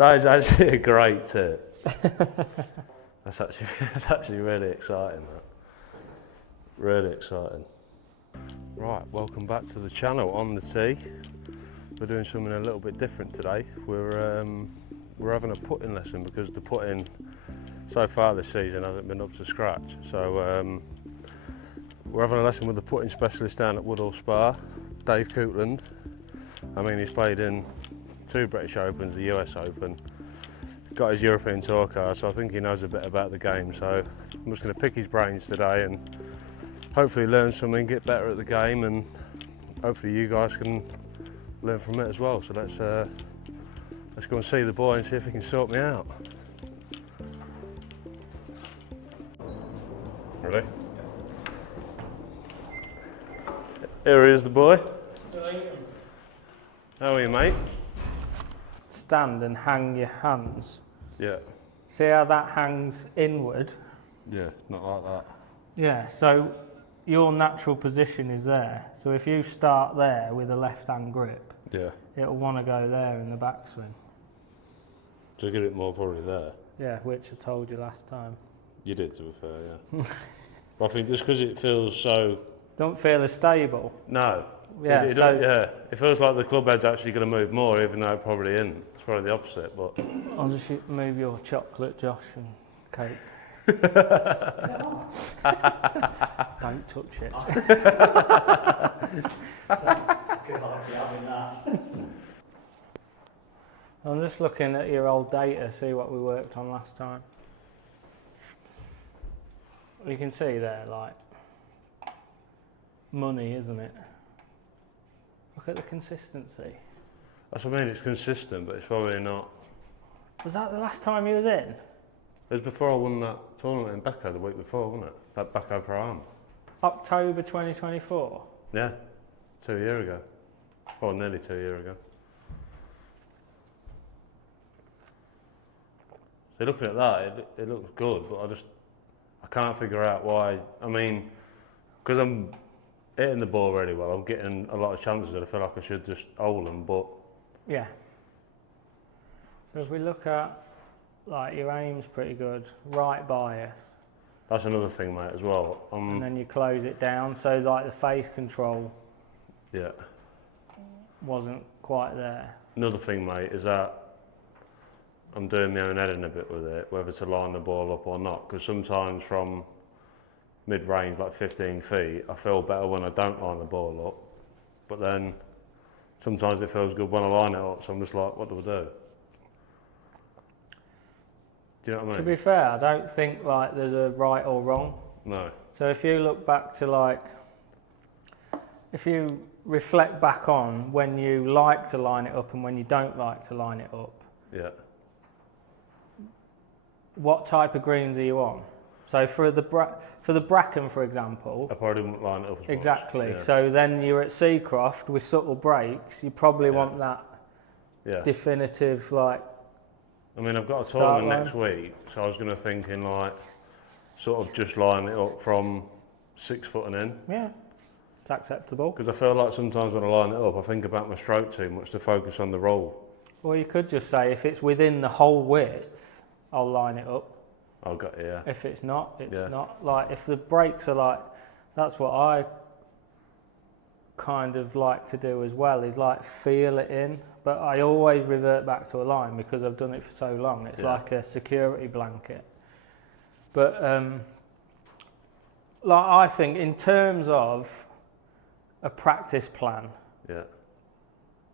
That is actually a great tip. That's actually really exciting. That. Really exciting. Right, welcome back to the channel On the Tee. We're doing something a little bit different today. We're having a putting lesson because the putting so far this season hasn't been up to scratch. So we're having a lesson with the putting specialist down at Woodhall Spa, Dave Coupland. I mean, he's played in 2 British Opens, the US Open, got his European Tour card, so I think he knows a bit about the game. So I'm just going to pick his brains today and hopefully learn something, get better at the game, and hopefully you guys can learn from it as well. So let's go and see the boy and see if he can sort me out. Ready? Here he is, the boy. How are you, mate? Stand and hang your hands. Yeah. See how that hangs inward? Yeah, not like that. Yeah, so your natural position is there. So if you start there with a left hand grip, Yeah. it'll want to go there in the backswing. To get it more probably there. Yeah, which I told you last time. You did, to be fair, yeah. But I think just because it feels so... Don't feel as stable. No. Yeah, It feels like the club head's actually going to move more, even though it probably isn't. It's probably the opposite, but... I'll just move your chocolate, Josh, and cake. Don't touch it. I'm just looking at your old data, see what we worked on last time. You can see there, like, money, isn't it? Look at the consistency. That's what I mean, it's consistent, but it's probably not... Was that the last time you was in? It was before I won that tournament in Becco the week before, wasn't it? That Becco Pro-Am. October 2024? Yeah, 2 years ago. Or nearly 2 years ago. So looking at that, it looks good, but I can't figure out why. I mean, because I'm hitting the ball really well, I'm getting a lot of chances that I feel like I should just hold them, but... Yeah. So if we look at, like, your aim's pretty good, right bias. That's another thing, mate, as well. And then you close it down, so like the face control Yeah. wasn't quite there. Another thing, mate, is that I'm doing my own heading a bit with it, whether to line the ball up or not, because sometimes from mid-range, like 15 feet, I feel better when I don't line the ball up, but then sometimes it feels good when I line it up, so I'm just like, what do I do? Do you know what I mean? To be fair, I don't think like there's a right or wrong. No. So if you look back to like, if you reflect back on when you like to line it up and when you don't like to line it up. Yeah. What type of greens are you on? So for the Bracken, for example. I probably wouldn't line it up as much. Exactly. Yeah. So then you're at Seacroft with subtle breaks. You probably want that definitive, like. I mean, I've got a tournament next week, so I was going to think in like, sort of just line it up from 6 foot and in. Yeah, it's acceptable. Because I feel like sometimes when I line it up, I think about my stroke too much to focus on the roll. Or you could just say, if it's within the whole width, I'll line it up. I've got it, yeah. If it's not, it's not. Like, if the breaks are like, that's what I kind of like to do as well, is like feel it in. But I always revert back to a line because I've done it for so long. It's like a security blanket. But like, I think in terms of a practice plan,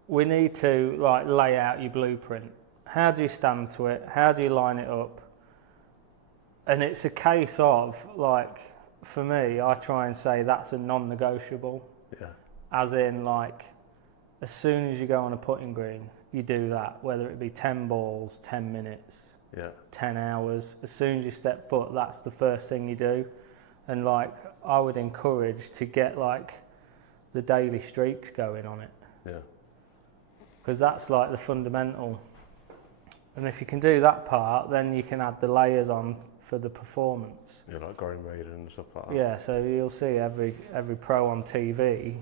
we need to like lay out your blueprint. How do you stand to it? How do you line it up? And it's a case of, like, for me, I try and say that's a non-negotiable. Yeah. As in, like, as soon as you go on a putting green, you do that, whether it be 10 balls, 10 minutes, 10 hours. As soon as you step foot, that's the first thing you do. And, like, I would encourage to get, like, the daily streaks going on it. Yeah. Because that's, like, the fundamental. And if you can do that part, then you can add the layers on for the performance. Yeah, like Graham Reader and stuff like that. Yeah, so you'll see every pro on TV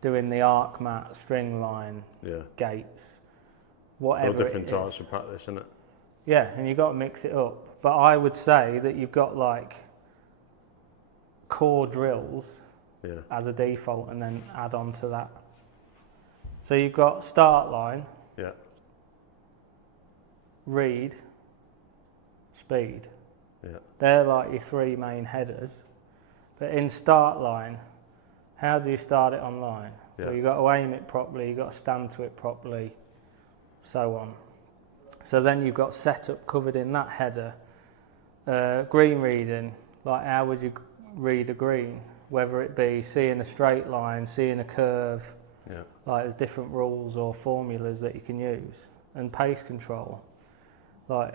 doing the arc mat, string line, gates, whatever Or different it types is. of practice, isn't it? Yeah, and you've got to mix it up. But I would say that you've got like core drills as a default and then add on to that. So you've got start line, read, speed. Yeah. They're like your three main headers. But in start line, how do you start it online? Yeah. Well, you've got to aim it properly, you've got to stand to it properly, so on. So then you've got setup covered in that header. Green reading, like how would you read a green? Whether it be seeing a straight line, seeing a curve, like there's different rules or formulas that you can use. And pace control, like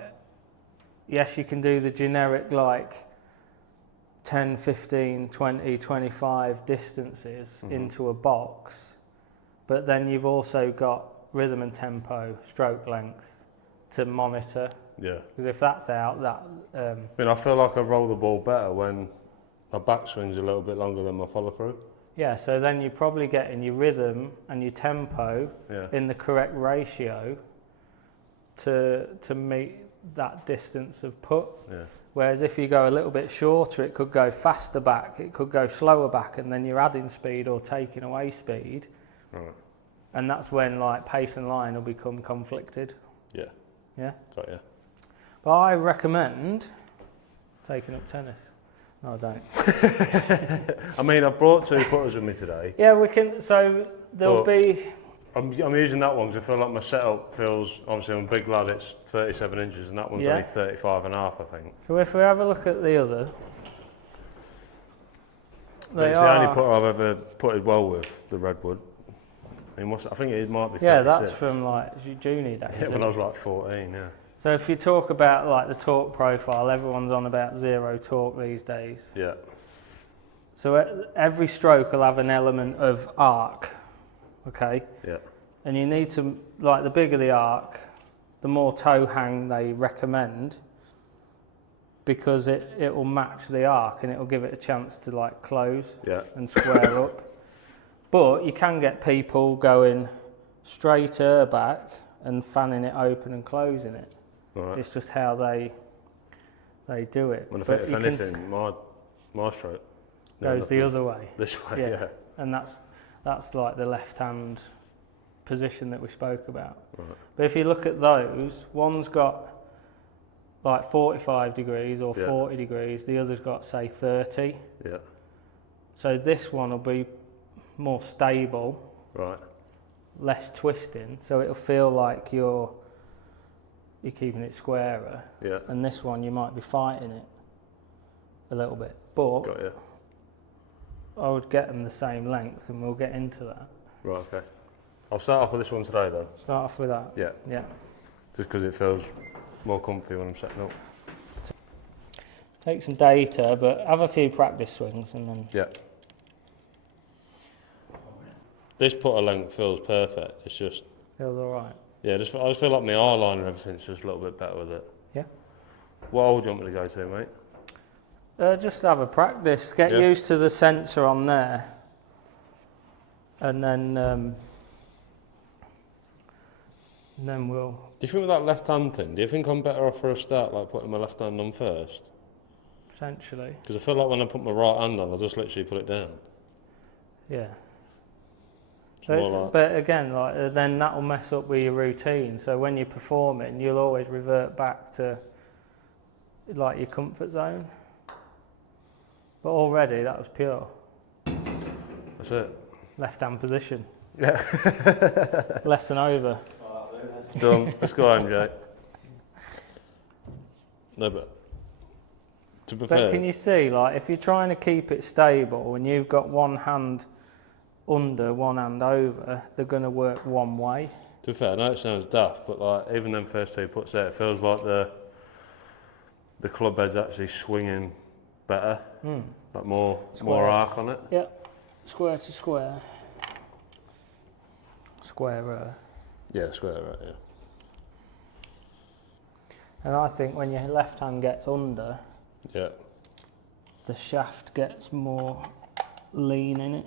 yes, you can do the generic like 10, 15, 20, 25 distances into a box, but then you've also got rhythm and tempo, stroke length to monitor. Yeah. Because if that's out, that... I mean, I feel like I roll the ball better when my backswing's a little bit longer than my follow through. Yeah, so then you're probably getting your rhythm and your tempo in the correct ratio to meet that distance of put. Yeah. Whereas if you go a little bit shorter, it could go faster back, it could go slower back, and then you're adding speed or taking away speed. Right. And that's when like pace and line will become conflicted. Yeah. Yeah? Got you. But I recommend taking up tennis. No, I don't. I mean, I've brought 2 putters with me today. Yeah, we can, so there'll be... I'm using that one because I feel like my setup feels, obviously I'm a big lad, it's 37 inches and that one's only 35 and a half, I think. So if we have a look at the other... It's the only putter I've ever putted well with, the Redwood. I mean, I think it might be 36. Yeah, that's from like junior days. Yeah, when I was like 14, yeah. So if you talk about like the torque profile, everyone's on about 0 torque these days. Yeah. So every stroke will have an element of arc, okay? Yeah. And you need to, like the bigger the arc, the more toe hang they recommend, because it will match the arc and it will give it a chance to like close and square up. But you can get people going straighter back and fanning it open and closing it. Right. It's just how they do it. Well, if anything, my stroke goes the other way. This way, yeah. And that's like the left-hand position that we spoke about. Right. But if you look at those, one's got like 45 degrees or 40 degrees, the other's got say 30. Yeah. So this one will be more stable. Right. Less twisting, so it'll feel like you're keeping it squarer. Yeah. And this one you might be fighting it a little bit. But got you. I would get them the same length and we'll get into that. Right, okay. I'll start off with this one today then. Start off with that. Yeah. Yeah. Just because it feels more comfy when I'm setting up. Take some data, but have a few practice swings and then... Yeah. This putter length feels perfect. It's just... Feels alright. Yeah, I just feel like my eye-line and everything's just a little bit better with it. Yeah. What hole do you want me to go to, mate? Just have a practice. Get used to the sensor on there. And then we'll... Do you think with that left hand thing, do you think I'm better off for a start like putting my left hand on first? Potentially. Because I feel like when I put my right hand on, I just literally put it down. Yeah. So but again, like then that will mess up with your routine. So when you're performing, you'll always revert back to like your comfort zone. But already that was pure. That's it. Left hand position. Yeah. Lesson over. Done. Let's go home, Jake. No, but to be fair. But can you see, like, if you're trying to keep it stable and you've got one hand under, one hand over, they're going to work one way. To be fair, I know it sounds daft, but like even them first 2 puts there, it feels like the club head's actually swinging better, like more arc on it. Yeah, square to square. Squarer. Yeah, square, right, yeah. And I think when your left hand gets under, the shaft gets more lean in it.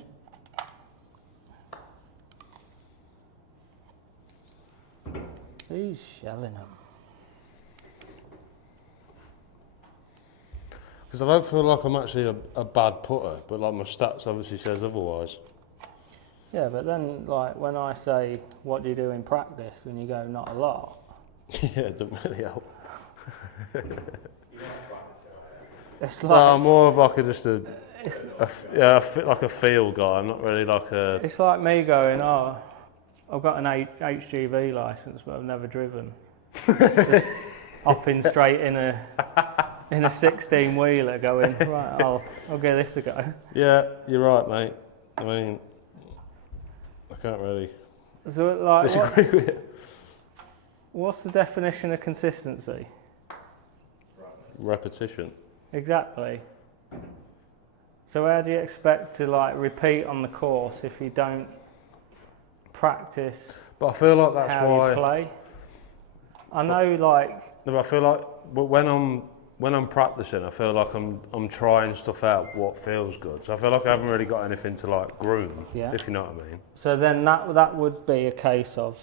He's shelling them. Because I don't feel like I'm actually a bad putter, but like my stats obviously says otherwise. Yeah, but then like when I say, what do you do in practice? And you go, not a lot. Yeah, it doesn't really help. It's No, like, I'm more of like like a feel guy. I'm not really like a. it's like me going, oh, I've got an HGV licence, but I've never driven. Just hopping straight in a 16-wheeler, going right. I'll give this a go. Yeah, you're right, mate. I mean, I can't really So like, disagree with it. What's the definition of consistency? Repetition. Exactly. So how do you expect to like repeat on the course if you don't practice? But I feel like that's how why. you play. I know, like. No, but I feel like, but when I'm practicing, I feel like I'm trying stuff out what feels good. So I feel like I haven't really got anything to like groom. Yeah. If you know what I mean. So then that would be a case of.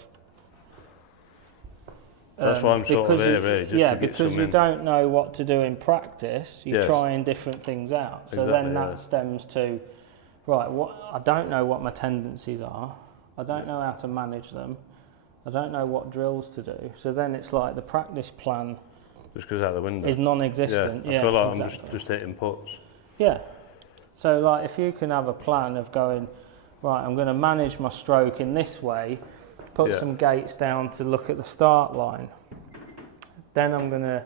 That's why I'm sort of here, really. Just yeah, to get because you in. don't know what to do in practice. You're Yes. trying different things out. So Exactly, then that yeah. stems to, right, I don't know what my tendencies are. I don't know how to manage them. I don't know what drills to do. So then it's like the practice plan Just goes out the window. is non-existent. Yeah, I feel like exactly. I'm just hitting puts. Yeah. So like if you can have a plan of going, right, I'm going to manage my stroke in this way, put some gates down to look at the start line. Then I'm going to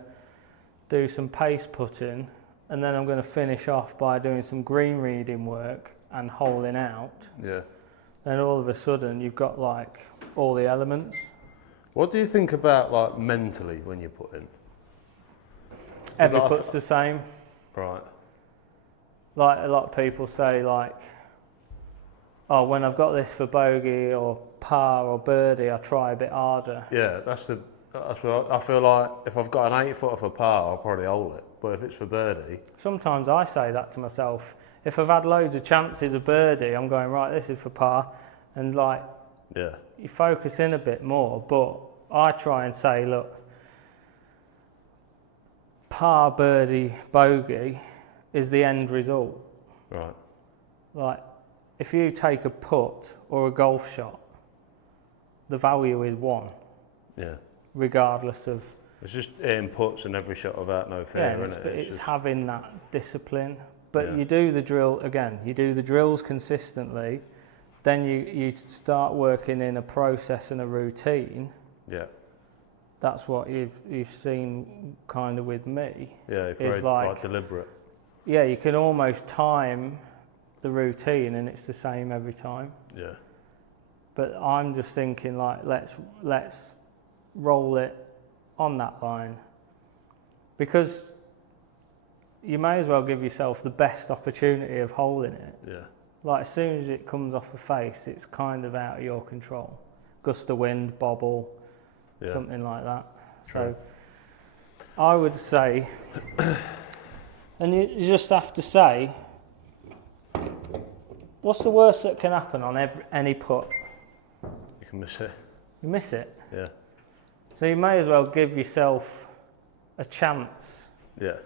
do some pace putting, and then I'm going to finish off by doing some green reading work and holing out. Yeah. Then all of a sudden you've got like all the elements. What do you think about like mentally when you're putting? Every putt's the same. Right. Like a lot of people say, like, oh, when I've got this for bogey or par or birdie, I try a bit harder. Yeah, that's what I feel like. If I've got an 8-footer for par, I'll probably hold it. But if it's for birdie, Sometimes I say that to myself. If I've had loads of chances of birdie, I'm going, right, this is for par, and like, yeah, you focus in a bit more. But I try and say, look, par, birdie, bogey is the end result. right. Like, if you take a putt or a golf shot, the value is 1, Yeah. regardless of. It's just hitting puts and every shot without no fear, Yeah, isn't it? it's just, having that discipline. But Yeah. you do the drill again. You do the drills consistently, then you start working in a process and a routine. yeah, That's what you've seen kind of with me. yeah. It's It's very like- deliberate. Yeah, you can almost time the routine, and it's the same every time. Yeah, But I'm just thinking, like, let's roll it on that line, because you may as well give yourself the best opportunity of holding it. yeah, Like, as soon as it comes off the face, it's kind of out of your control. Gust of wind, bobble, yeah. something like that. True. So I would say, and you just have to say, what's the worst that can happen on any putt? You can miss it. You miss it. Yeah, So you may as well give yourself a chance yeah,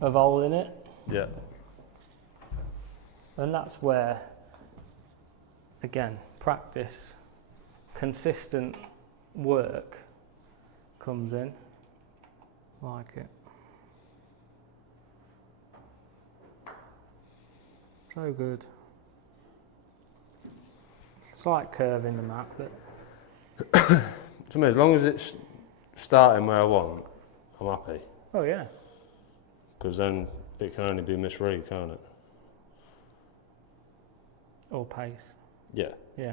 of holding it. yeah, And that's where, again, practice, consistent work comes in. Like it. So good. It's like curving the map, but To me, as long as it's starting where I want, I'm happy. oh yeah. Because then it can only be misread, can't it? Or pace. Yeah. Yeah.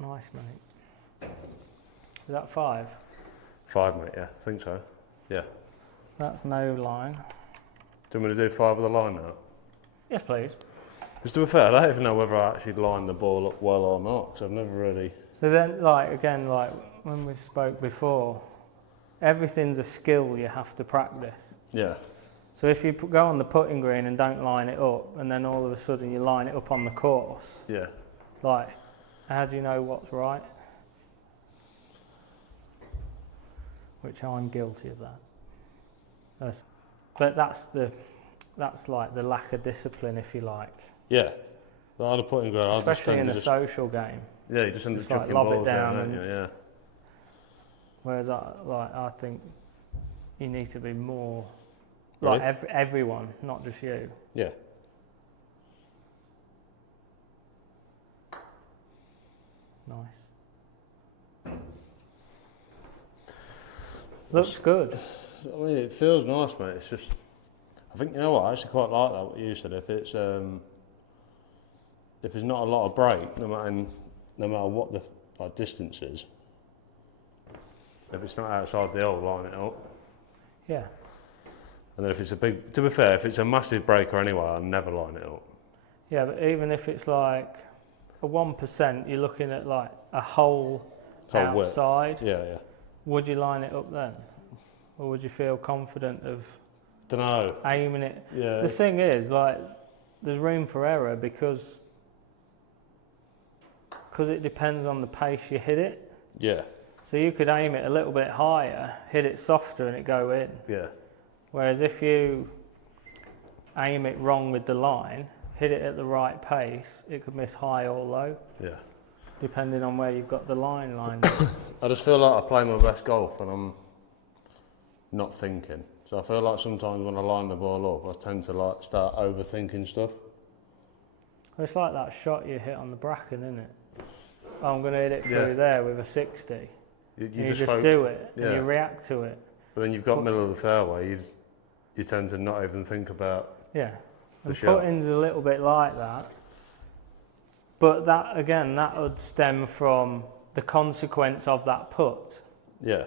Nice, mate. Is that 5? 5, mate. Yeah, I think so. Yeah. That's no line. Do you want me to do 5 with the line now? Yes, please. Because to be fair, I don't even know whether I actually lined the ball up well or not, because I've never really... So then, like, again, like when we spoke before, everything's a skill you have to practice. Yeah, So if you go on the putting green and don't line it up, and then all of a sudden you line it up on the course, yeah, like, How do you know what's right? Which I'm guilty of that. But that's like the lack of discipline, if you like. Yeah. I'd have put in ground. Especially in a social game. Yeah, you just end up Just like chucking lob it balls down, don't you? Yeah. Whereas I think you need to be more Really? like everyone, not just you. Yeah. Nice. Looks good. I mean, it feels nice, mate. It's just, I think, you know what, I actually quite like that, what you said. If it's not a lot of break, no matter what the distance is, if it's not outside the hole, line it up. Yeah. And then if it's to be fair, if it's a massive breaker anyway, I'll never line it up. Yeah, but even if it's like a 1%, you're looking at like a whole outside. Width. Yeah, yeah. Would you line it up then? Or would you feel confident of Dunno. aiming it? Yeah. The thing is, like, there's room for error because it depends on the pace you hit it. Yeah. So you could aim it a little bit higher, hit it softer and it go in. Yeah. Whereas if you aim it wrong with the line, hit it at the right pace, it could miss high or low. Yeah. Depending on where you've got the line lined up. I just feel like I play my best golf and I'm not thinking. So I feel like sometimes when I line the ball up, I tend to like start overthinking stuff. It's like that shot you hit on the bracken, isn't it? Oh, I'm going to hit it through there with a 60. You just do it and you react to it. But then you've got middle of the fairway, you tend to not even think about the shot. Putting's a little bit like that. But that, again, that would stem from the consequence of that putt. Yeah.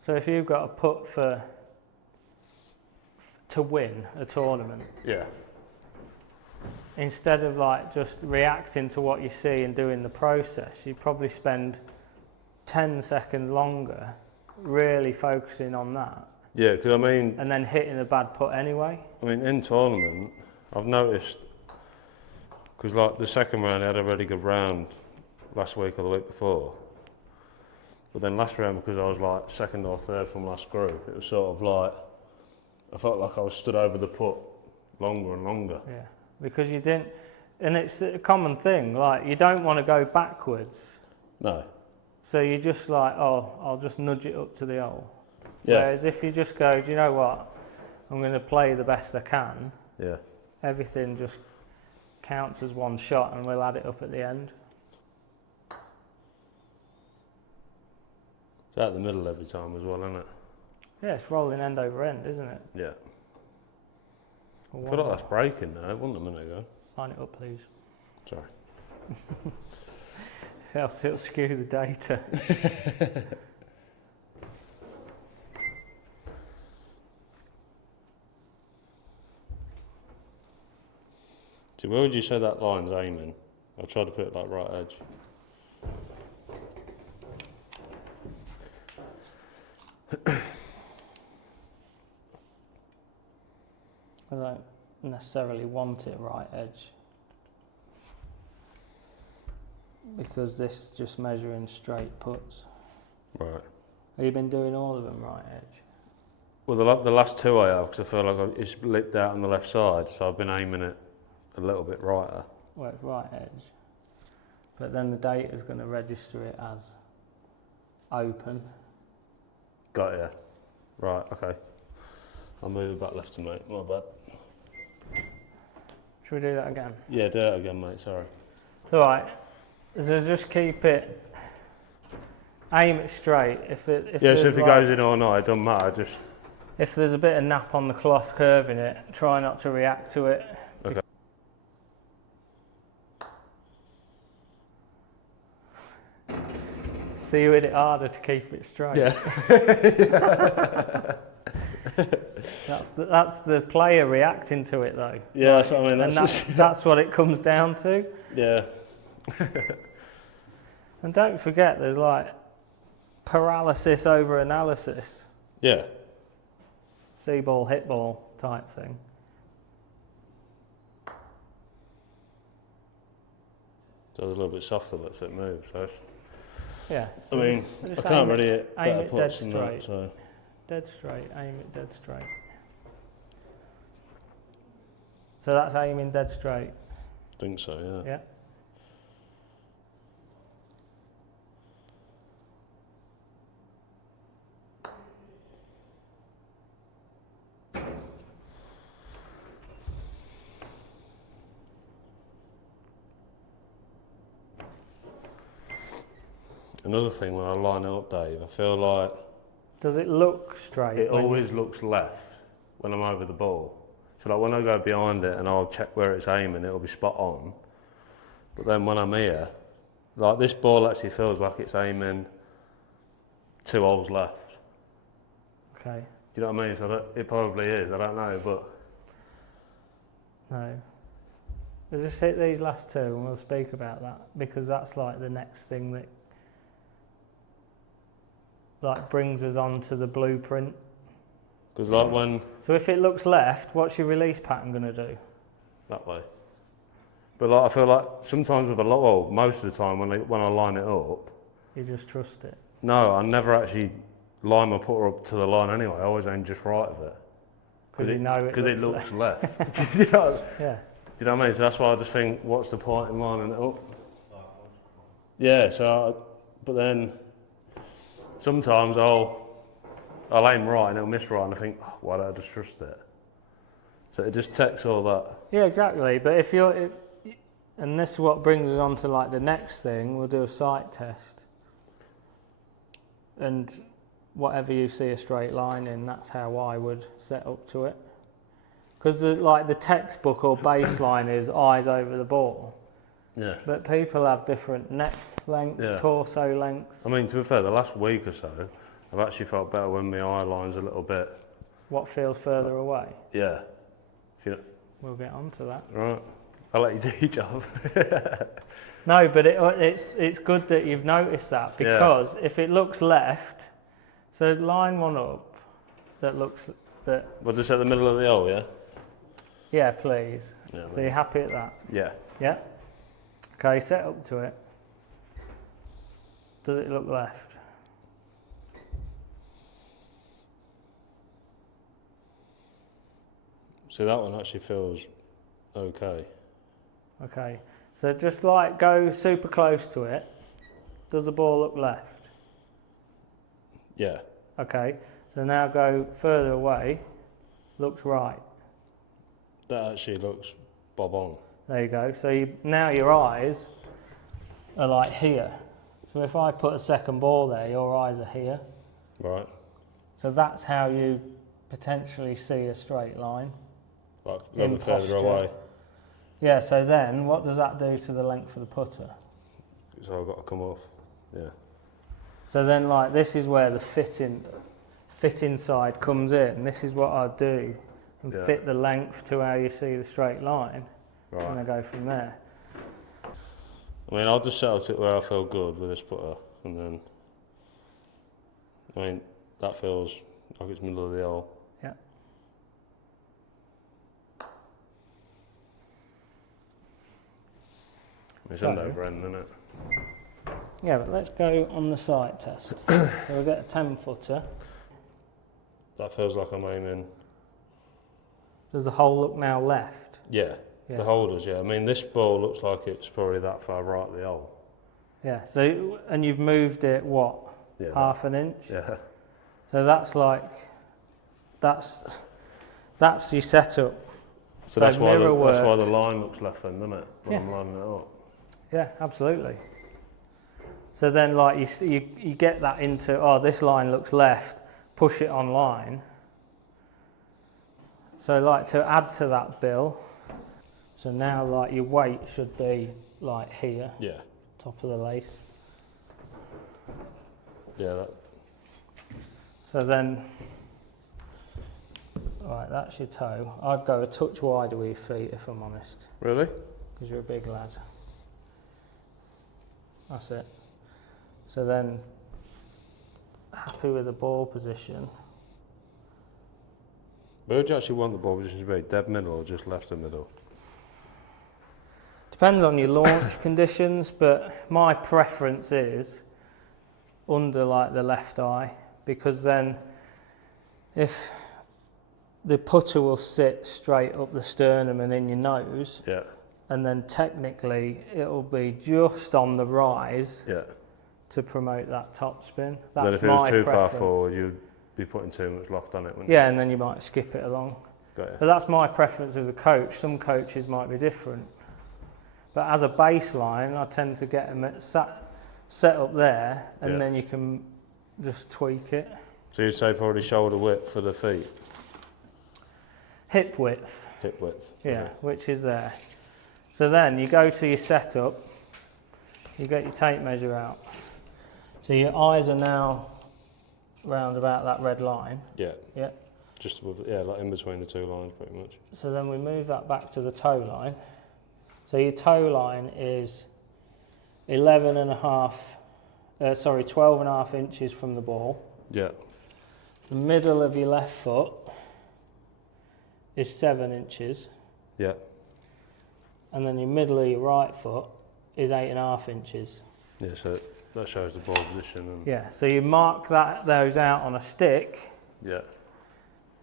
So if you've got a putt to win a tournament, Yeah. instead of like just reacting to what you see and doing the process, you probably spend 10 seconds longer really focusing on that. Yeah, because I mean... And then hitting a bad putt anyway. I mean, in tournament, I've noticed, because like the second round, I had a really good round last week or the week before. But then last round, because I was like second or third from last group, it was sort of like, I felt like I was stood over the putt longer and longer. Yeah, because you didn't, and it's a common thing, like you don't want to go backwards. No. So you just like, oh, I'll just nudge it up to the hole. Yeah. Whereas if you just go, do you know what, I'm going to play the best I can. Yeah. Everything just counts as one shot and we'll add it up at the end. It's out the middle every time as well, isn't it? Yeah, it's rolling end over end, isn't it? Yeah. I feel like that's breaking now, it wasn't a minute ago. Line it up, please. Sorry. Else it'll skew the data. So where would you say that line's aiming? I'll try to put it like right edge. I don't necessarily want it right edge because this is just measuring straight putts. Right. Have you been doing all of them right edge? Well, the last two I have, because I feel like it's lipped out on the left side, so I've been aiming it a little bit righter. Well, it's right edge. But then the data is going to register it as open. Got ya. Right, okay. I'll move it back left to mate, my bad. Should we do that again? Yeah, do it again, mate, sorry. It's alright. So just keep it, aim it straight. If so if it goes in or not, it doesn't matter, just... If there's a bit of nap on the cloth curving it, try not to react to it. Okay. So you hit it harder to keep it straight. Yeah. That's the player reacting to it though. Yeah, that's what I mean. That's what it comes down to. Yeah. And don't forget, there's like paralysis over analysis. Yeah. See ball, hit ball type thing. So it's a little bit softer, lets it move. So it's, yeah. I mean, I can't really hit better putts than that. So. Dead straight, aim it dead straight. So that's aiming dead straight? I think so, yeah. Yeah. Another thing when I line it up, Dave, I feel like... Does it look straight? It always looks left when I'm over the ball. So like when I go behind it and I'll check where it's aiming, it'll be spot on. But then when I'm here, like this ball actually feels like it's aiming 2 holes left. Okay. Do you know what I mean? So it probably is, I don't know, but... No. We'll just hit these last 2 and we'll speak about that, because that's like the next thing that like brings us on to the blueprint. Because like when... So if it looks left, what's your release pattern going to do? That way. But like I feel like sometimes with a lot, well, most of the time when I line it up... You just trust it? No, I never actually line my putter up to the line anyway. I always aim just right of it. Because you know it looks left. You know? Yeah. Do you know what I mean? So that's why I just think, what's the point in lining it up? Yeah, but then sometimes I'll aim right and it'll miss right and I think, oh, why don't I just trust it? So it just takes all that. Yeah, exactly. But if you're, and this is what brings us on to like the next thing, we'll do a sight test. And whatever you see a straight line in, that's how I would set up to it. Because the textbook or baseline is eyes over the ball. Yeah. But people have different neck lengths, torso lengths. I mean, to be fair, the last week or so, I've actually felt better when my eye line's a little bit. What feels further away? Yeah. We'll get on to that. Right. I'll let you do your job. No, but it's good that you've noticed that, because if it looks left, so line one up that looks that. Well, just at the middle of the hole, yeah. Yeah, please. Yeah, so you're happy at that? Yeah. Yeah. Okay, set up to it. Does it look left? So that one actually feels okay. Okay, so just like go super close to it. Does the ball look left? Yeah. Okay, so now go further away. Looks right. That actually looks bob on. There you go. So now your eyes are like here. So if I put a second ball there, your eyes are here. Right. So that's how you potentially see a straight line. Like a little bit further away. Yeah, so then what does that do to the length of the putter? So I've got to come off. Yeah. So then like this is where the fitting side comes in. This is what I'd do and fit the length to how you see the straight line. Right. And I go from there. I mean, I'll just settle it where I feel good with this putter, and then, I mean, that feels like it's middle of the hole. Yeah. It's end over end, isn't it? Yeah, but let's go on the sight test. So we'll get a 10-footer. That feels like I'm aiming. Does the hole look now left? Yeah. The holders, yeah. I mean, this ball looks like it's probably that far right of the hole. Yeah, so, and you've moved it, what, half an inch? Yeah. So that's like, that's your setup. So that's why the line looks left then, doesn't it? When I'm lining it up. Yeah, absolutely. So then like you get that into, oh, this line looks left, push it on line. So like to add to that, Bill, so now like your weight should be like here. Yeah. Top of the lace. Yeah. So then, right, that's your toe. I'd go a touch wider with your feet if I'm honest. Really? Because you're a big lad. That's it. So then, happy with the ball position. Where would you actually want the ball position to be? Dead middle or just left of middle? Depends on your launch conditions, but my preference is under like the left eye, because then if the putter will sit straight up the sternum and in your nose, Yeah. and then technically it'll be just on the rise Yeah. to promote that top spin. Then That's if it was my too far preference. forward, you'd be putting too much loft on it, wouldn't Yeah, and then you might skip it along. you? Got you. But that's my preference as a coach. Some coaches might be different. But as a baseline, I tend to get them set up there, and then you can just tweak it. So you'd say probably shoulder width for the feet? Hip width. Hip width. Yeah, which is there. So then you go to your setup, you get your tape measure out. So your eyes are now round about that red line. Yeah. Yeah. Just above, yeah, like in between the two lines pretty much. So then we move that back to the toe line. So your toe line is 12 and a half inches from the ball. Yeah. The middle of your left foot is 7 inches. Yeah. And then your middle of your right foot is 8.5 inches. Yeah, so that shows the ball position. And Yeah, so you mark those out on a stick, yeah.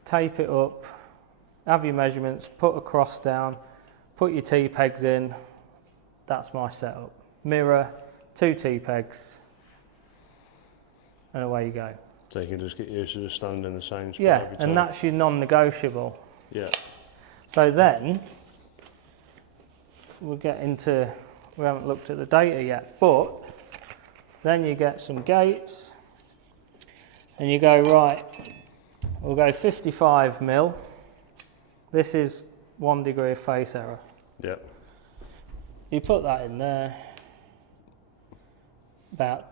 tape it up, have your measurements, put a cross down, put your T-pegs in. That's my setup. Mirror, 2 T-pegs, and away you go. So you can just get used to just standing in the same spot Yeah, every time. and that's your non-negotiable. Yeah. So then, we'll get into, we haven't looked at the data yet, but then you get some gates, and you go, right, we'll go 55 mil. This is 1 degree of face error. Yeah. You put that in there, about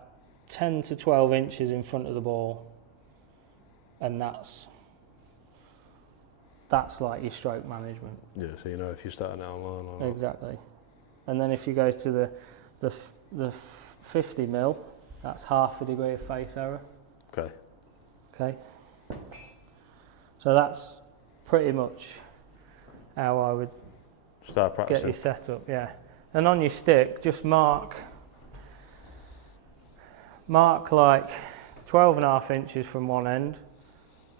10 to 12 inches in front of the ball, and that's like your stroke management. Yeah, so you know if you're starting out on line or not. Exactly. And then if you go to the 50 mil, that's half a degree of face error. Okay. Okay. So that's pretty much how I would Start get practicing. you set up, yeah. And on your stick, just mark like 12 and a half inches from one end,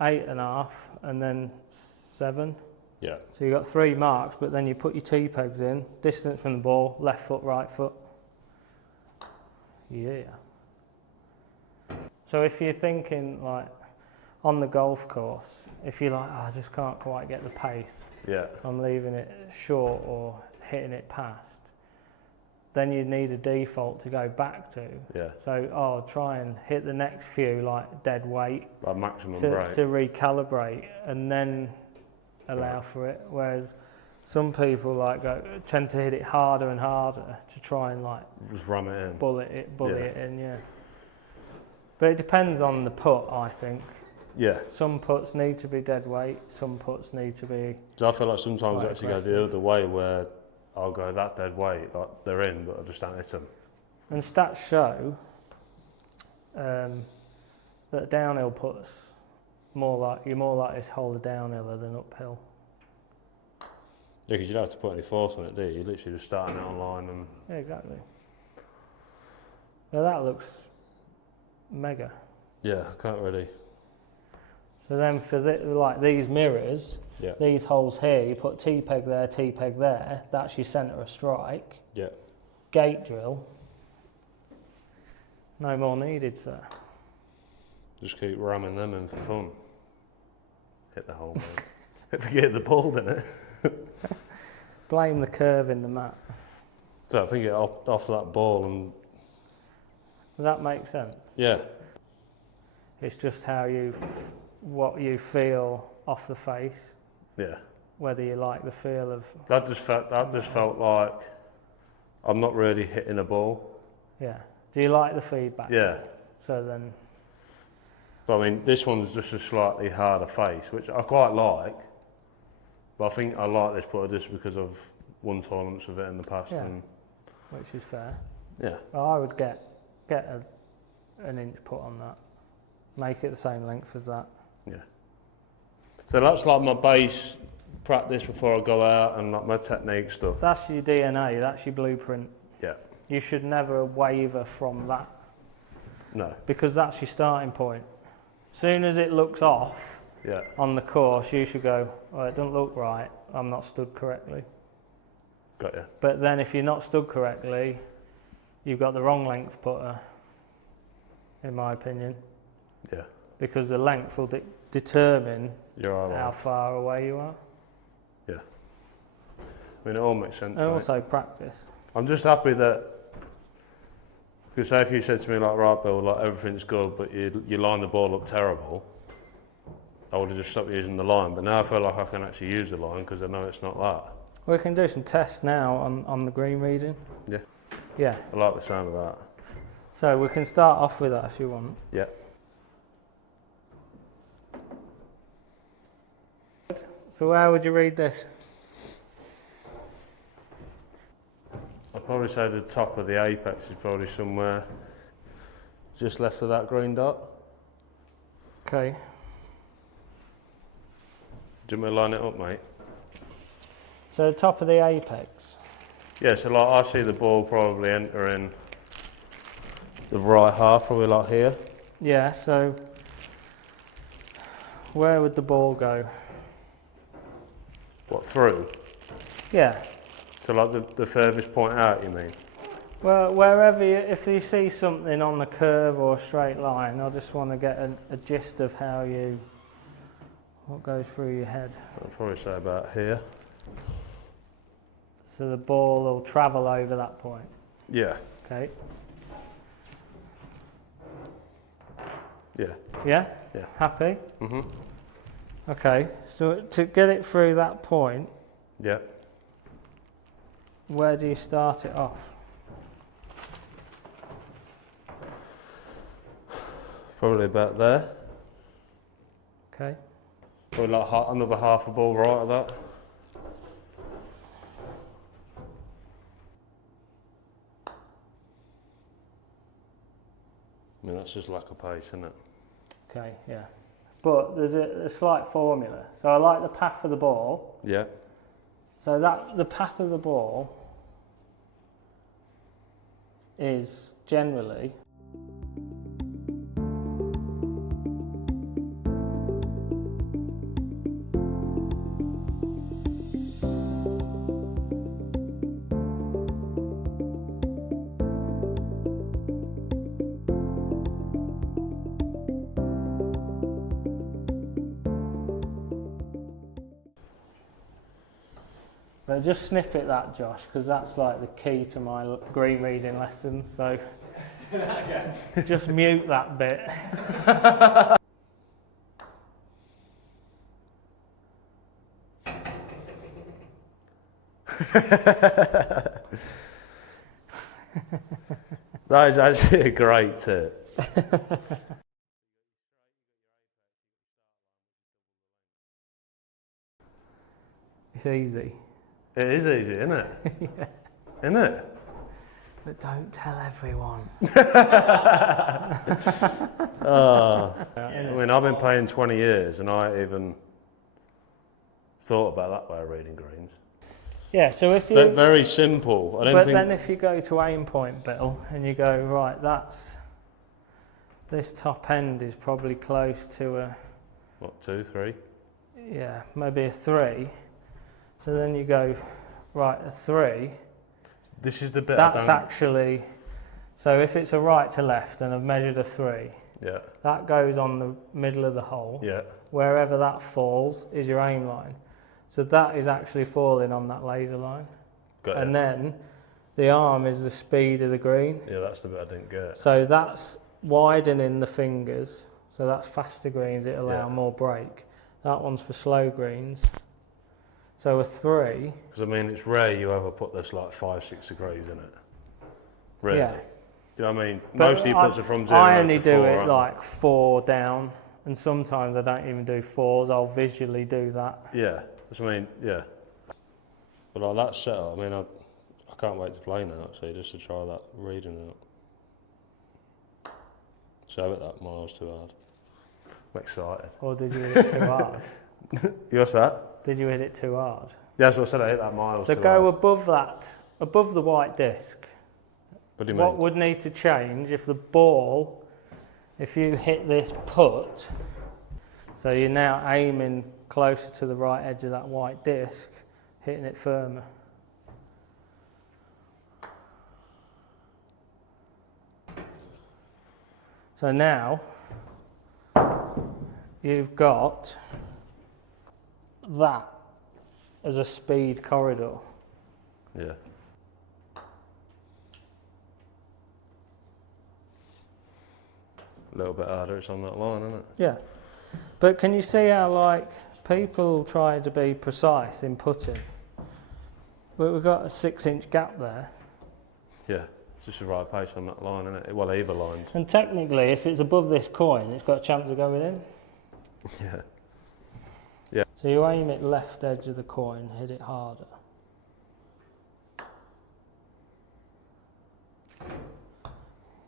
8.5, and then 7. Yeah. So you've got 3 marks, but then you put your T-pegs in, distance from the ball, left foot, right foot. Yeah. So if you're thinking like on the golf course, if you're like, oh, I just can't quite get the pace, Yeah. I'm leaving it short or hitting it past, then you need a default to go back to. Yeah. So, try and hit the next few like dead weight Like maximum to break. recalibrate and then allow for it. Whereas some people tend to hit it harder and harder to try and like Just ram it in. bully it in, yeah. But it depends on the putt, I think. Yeah. Some putts need to be dead weight, some putts need to be. So I feel like sometimes I Quite actually go the aggressive. other way where I'll go that dead weight, like they're in, but I just don't hit them. And stats show that downhill putts you're more likely to hold a downhiller than uphill. Yeah, because you don't have to put any force on it, do you? You're literally just starting it online and... Yeah, exactly. Well, that looks mega. Yeah, I can't really... So then for these mirrors, Yeah. these holes here, you put T-peg there, that's your centre of strike. Yeah. Gate drill, no more needed, sir. Just keep ramming them in for fun. Hit the hole, mate. Forget the ball, didn't it? Blame the curve in the mat. So I think it off that ball and... Does that make sense? Yeah. It's just what you feel off the face, Yeah. whether you like the feel of. That just felt like I'm not really hitting a ball. Yeah. Do you like the feedback? Yeah. So then. But I mean, this one's just a slightly harder face, which I quite like. But I think I like this putter just because I've won tournaments with it in the past. Yeah. And Which is fair. yeah. I would get an inch put on that. Make it the same length as that. Yeah. So that's like my base practice before I go out and like my technique stuff. That's your DNA, that's your blueprint. Yeah. You should never waver from that. No. Because that's your starting point. Soon as it looks off on the course, you should go, oh, it doesn't look right, I'm not stood correctly. Got you. But then if you're not stood correctly, you've got the wrong length putter, in my opinion. Yeah. Because the length will determine You're how far away you are. Yeah. I mean, it all makes sense. And also practice. I'm just happy that, because say if you said to me like, right Bill, like everything's good, but you line the ball up terrible, I would have just stopped using the line. But now I feel like I can actually use the line because I know it's not that. We can do some tests now on the green reading. Yeah. Yeah. I like the sound of that. So we can start off with that if you want. Yeah. So how would you read this? I'd probably say the top of the apex is probably somewhere just left of that green dot. Okay. Do you want me to line it up, mate? So the top of the apex. Yeah, so like I see the ball probably entering the right half, probably like here. Yeah, so where would the ball go? What, through? Yeah. So like the furthest point out, you mean? Well, wherever if you see something on the curve or a straight line, I just want to get a gist of what goes through your head. I'd probably say about here. So the ball will travel over that point. Yeah. Okay. Yeah. Yeah? Yeah. Happy? Mhm. Okay, so to get it through that point, Yeah. where do you start it off? Probably about there. Okay. Probably like another half a ball right of that. I mean, that's just lack of pace, isn't it? Okay, yeah. But there's a slight formula. So I like the path of the ball. Yeah. So the path of the ball is generally but just snippet that, Josh, because that's like the key to my green reading lessons. So just mute that bit. That is actually a great tip. It's easy. It is easy, isn't it? Yeah. Isn't it? But don't tell everyone. I mean, I've been playing 20 years and I ain't even thought about that way of reading greens. Yeah, so if you... Very simple. Then if you go to aim point, Bill, and you go, right, this top end is probably close to a... What, 2, 3? Yeah, maybe a 3. So then you go, right, a 3. This is the bit That's actually... So if it's a right to left and I've measured a 3, yeah, that goes on the middle of the hole. yeah. Wherever that falls is your aim line. So that is actually falling on that laser line. Got And it. then the arm is the speed of the green. Yeah, that's the bit I didn't get. So that's widening the fingers. So that's faster greens, it allows Yeah. more break. That one's for slow greens. So a 3. Because I mean, it's rare you ever put this like 5-6 degrees in it. Really. Yeah. Do you know what I mean? But Mostly he puts it from 0 I only to do 4, it right? like 4 down, and sometimes I don't even do 4s. I'll visually do that. Yeah. That's what I mean, yeah. But like that setup, I mean, I can't wait to play now, actually, just to try that reading out. So I bet that mile's too hard. I'm excited. Or did you do it too hard? What's that? Did you hit it too hard? Yeah, that's what I said, I hit that mile So too go hard. above that, above the white disc. What do you What mean? would need to change if the ball, if you hit this putt, so you're now aiming closer to the right edge of that white disc, hitting it firmer. So now you've got that as a speed corridor. Yeah. A little bit harder, it's on that line, isn't it? Yeah. But can you see how, like, people try to be precise in putting? But we've got a 6-inch gap there. Yeah, it's just the right pace on that line, isn't it? Well, either lines. And technically, if it's above this coin, it's got a chance of going in. Yeah. So you aim it left edge of the coin, hit it harder.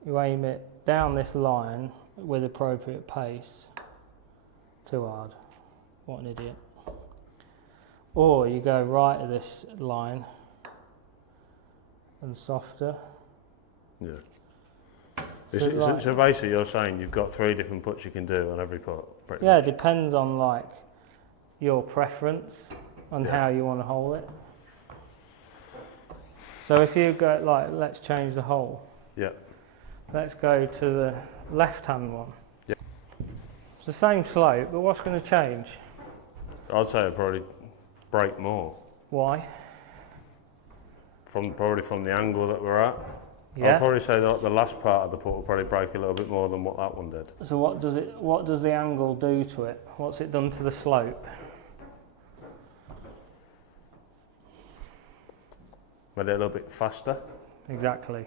You aim it down this line with appropriate pace. Too hard. What an idiot. Or you go right of this line and softer. Yeah. So, So basically you're saying you've got 3 different putts you can do on every putt, pretty yeah, much. it depends on like your preference on Yeah. how you want to hole it. So if you go like, let's change the hole. Yeah. Let's go to the left-hand one. Yeah. It's the same slope, but what's going to change? I'd say I'd probably break more. Why? Probably from the angle that we're at. Yeah. I'd probably say that the last part of the putt will probably break a little bit more than what that one did. So what does the angle do to it? What's it done to the slope? Made it a little bit faster. Exactly.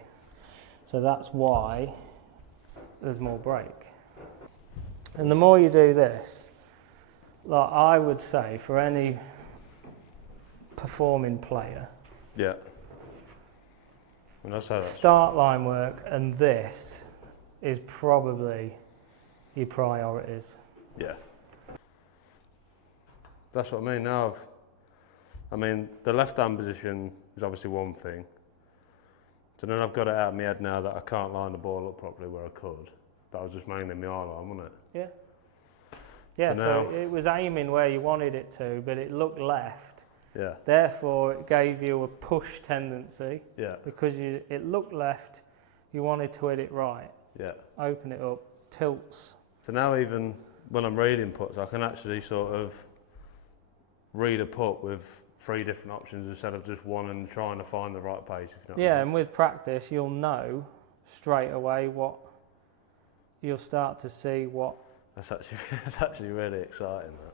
So that's why there's more break. And the more you do this, like I would say for any performing player, Yeah. And I'd say that's start line work and this is probably your priorities. Yeah. That's what I mean now. The left hand position is obviously one thing. So then I've got it out of my head now that I can't line the ball up properly where I could. That was just mainly my eye line, wasn't it? Yeah. Yeah, So so it was aiming where you wanted it to, but it looked left. Yeah. Therefore, it gave you a push tendency. Yeah. Because it looked left, you wanted to hit it right. Yeah. Open it up, tilts. So now even when I'm reading putts, I can actually sort of read a putt with 3 different options instead of just one and trying to find the right pace. If you know what I Yeah, mean. and with practice, you'll know straight away you'll start to see what. That's actually really exciting. That.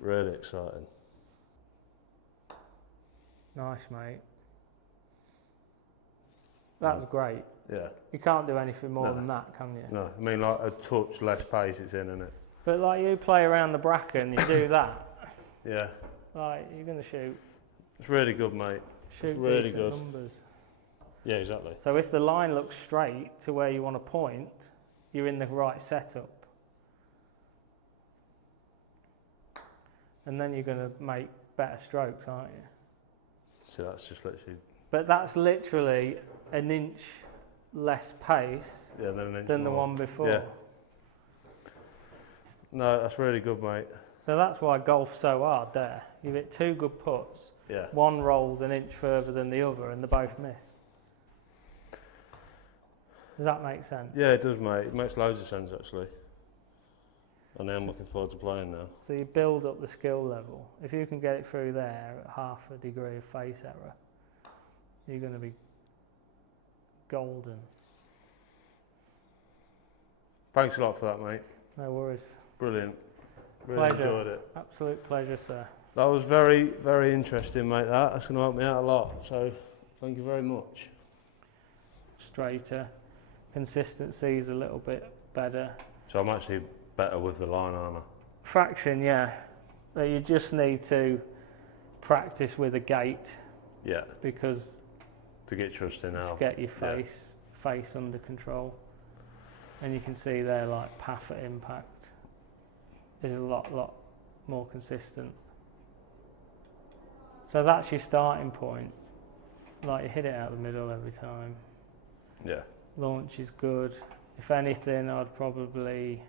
Really exciting. Nice, mate. That was great. Yeah. You can't do anything more than that, can you? No, I mean like a touch less pace it's in, isn't it? But like you play around the bracken, you do that. Yeah. Like you're going to shoot. It's really good, mate. Shoot it's really decent good. numbers. Yeah, exactly. So if the line looks straight to where you want to point, you're in the right setup. And then you're going to make better strokes, aren't you? So that's just literally. But that's literally an inch less pace than the one before. Yeah. No, that's really good, mate. So that's why golf's so hard there. You've hit 2 good putts. Yeah. One rolls an inch further than the other and they both miss. Does that make sense? Yeah, it does, mate. It makes loads of sense, actually. And I'm looking forward to playing now. So you build up the skill level. If you can get it through there at half a degree of face error, you're going to be golden. Thanks a lot for that, mate. No worries. Brilliant. Really Pleasure. enjoyed it. Absolute pleasure, sir. That was very, very interesting, mate. That's going to help me out a lot. So, thank you very much. Straighter. Consistency is a little bit better. So I'm actually better with the line, aren't I? Fraction, yeah. But you just need to practice with a gate. Yeah. Because To get trust in now. to get your face under control. And you can see there, like path at impact is a lot more consistent. So that's your starting point. Like, you hit it out the middle every time. Yeah. Launch is good. If anything, I'd probably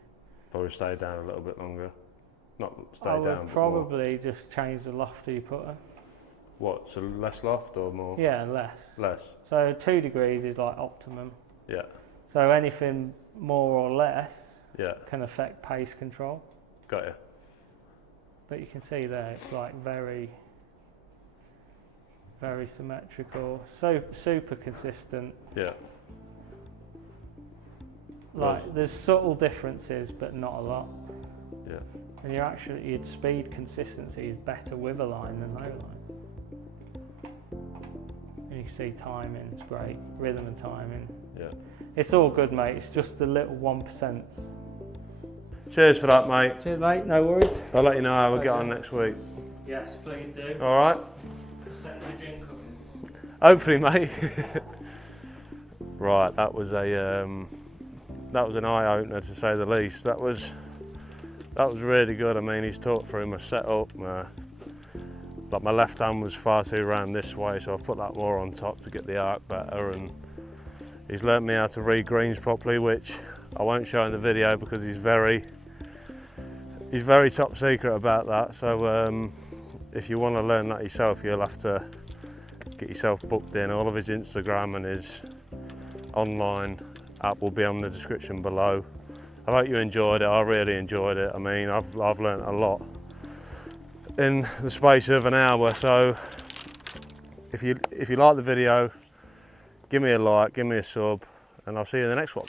stay down a little bit longer. Not stay I down, would but more. probably just change the loft you put her. What, so less loft or more? Yeah, less. Less? So 2 degrees is like optimum. Yeah. So anything more or less can affect pace control. Got you. But you can see there, it's like very, very symmetrical, so super consistent. Yeah. Like, there's subtle differences, but not a lot. Yeah. And your speed consistency is better with a line than no line. And you can see timing's great, rhythm and timing. Yeah. It's all good, mate. It's just the little 1%. Cheers for that, mate. Cheers, mate. No worries. I'll let you know how we get on next week. Yes, please do. All right. Set the gin cooking. Hopefully, mate. Right, that was an eye opener to say the least. That was really good. I mean, he's talked through my setup. Like, my left hand was far too round this way, so I've put that more on top to get the arc better. And he's learnt me how to read greens properly, which I won't show in the video because he's very top secret about that. So if you want to learn that yourself, you'll have to get yourself booked in. All of his Instagram and his online app will be on the description below. I hope you enjoyed it. I really enjoyed it. I mean, I've learnt a lot in the space of an hour. So if you like the video, give me a like, give me a sub, and I'll see you in the next one.